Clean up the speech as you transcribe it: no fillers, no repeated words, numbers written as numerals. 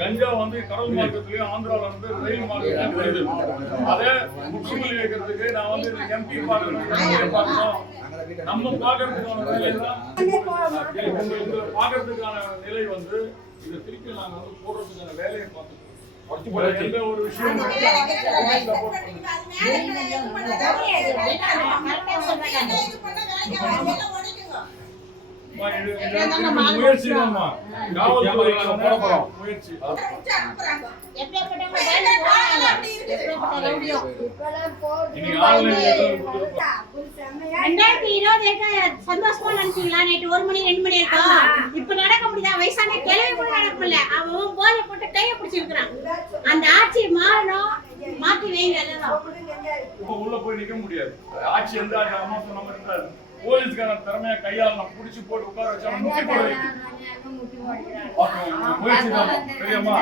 கஞ்சா வந்து கடல் மார்க்கத்திலயும் ஆந்திரால வந்து ரயில் மார்க்கத்திலயும் வருது. அதை முற்றுப்புள்ளி வைக்கிறதுக்கு நான் வந்து எம்பி பார்க்கணும், நம்ம பார்க்கறதுக்கான நிலை தான் பார்க்கறதுக்கான நிலை வந்து இதை திருப்பி நாங்க வந்து போடுறதுக்கான வேலையை பார்த்துக்கோம். எந்த ஒரு விஷயம் முயற்சி தான்மா, காவல்துறை முயற்சி. சந்தோஷமா நினைச்சீங்களா? நைட்டு 1 மணி 2 மணி இருக்கும். இப்ப நடக்க முடியுதா? வயசான கிளவி கூட நடக்க முடியல. அவன் போதை போட்டு கைய பிடிச்சிருக்கிறான். அந்த ஆட்சி மாறணும், மாத்தி வைங்க. உள்ள போய் நிக்க முடியாது. ஆட்சி எந்த ஆட்சி அம்மா சொன்ன மாதிரி இருக்காது. போலீஸ்கார திறமையா கையால் நான் புடிச்சு போட்டு உட்கார வச்சா முட்டி போட வைக்கும். முயற்சி தான் தெரியுமா?